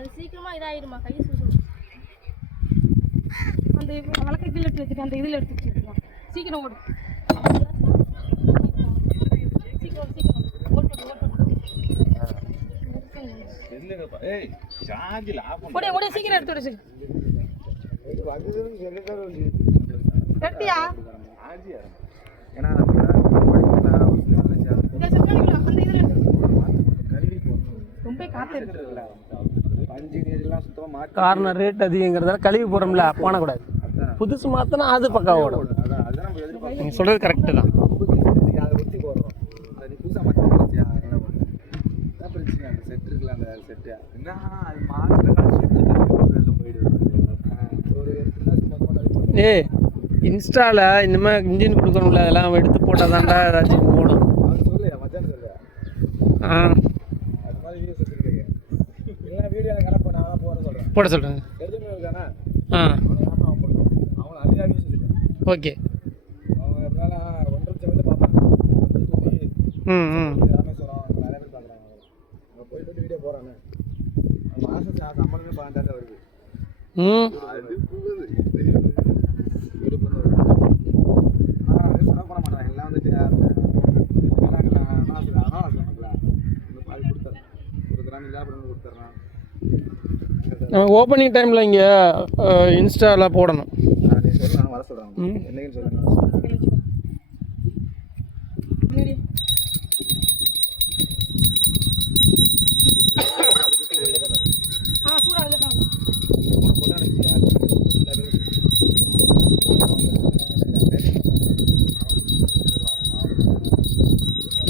அது சீக்கிரமாக இதாகிடுமா கை சுடும். அந்த வழக்கை கீழே எடுத்து வச்சுட்டு அந்த இதில் எடுத்து வச்சுருக்கலாம். சீக்கிரம் ஓடும். சீக்கிரம் சீக்கிரம் ஓடு சீக்கிரம் எடுத்து விடு. எடுத்தியா காரணம் ரேட் அதிகங்கிறதால கழுவி போடுறோம்ல போனக்கூடாது. புதுசு மாற்றினா அது பக்கம் ஓடும். நீங்கள் சொல்கிறது கரெக்டு தான். ஏய் இன்ஸ்டாவில் இந்த மாதிரி இன்ஜின் கொடுக்கணும்ல, அதெல்லாம் எடுத்து போட்டால் தான்டா ஏதாச்சும் ஓடும். ஆ போட சொல்கிறேங்க. ஆ ஓகே. ம் ம் ம் நம்ம ஓப்பனிங் டைமில் இங்கே இன்ஸ்டாவில் போடணும்.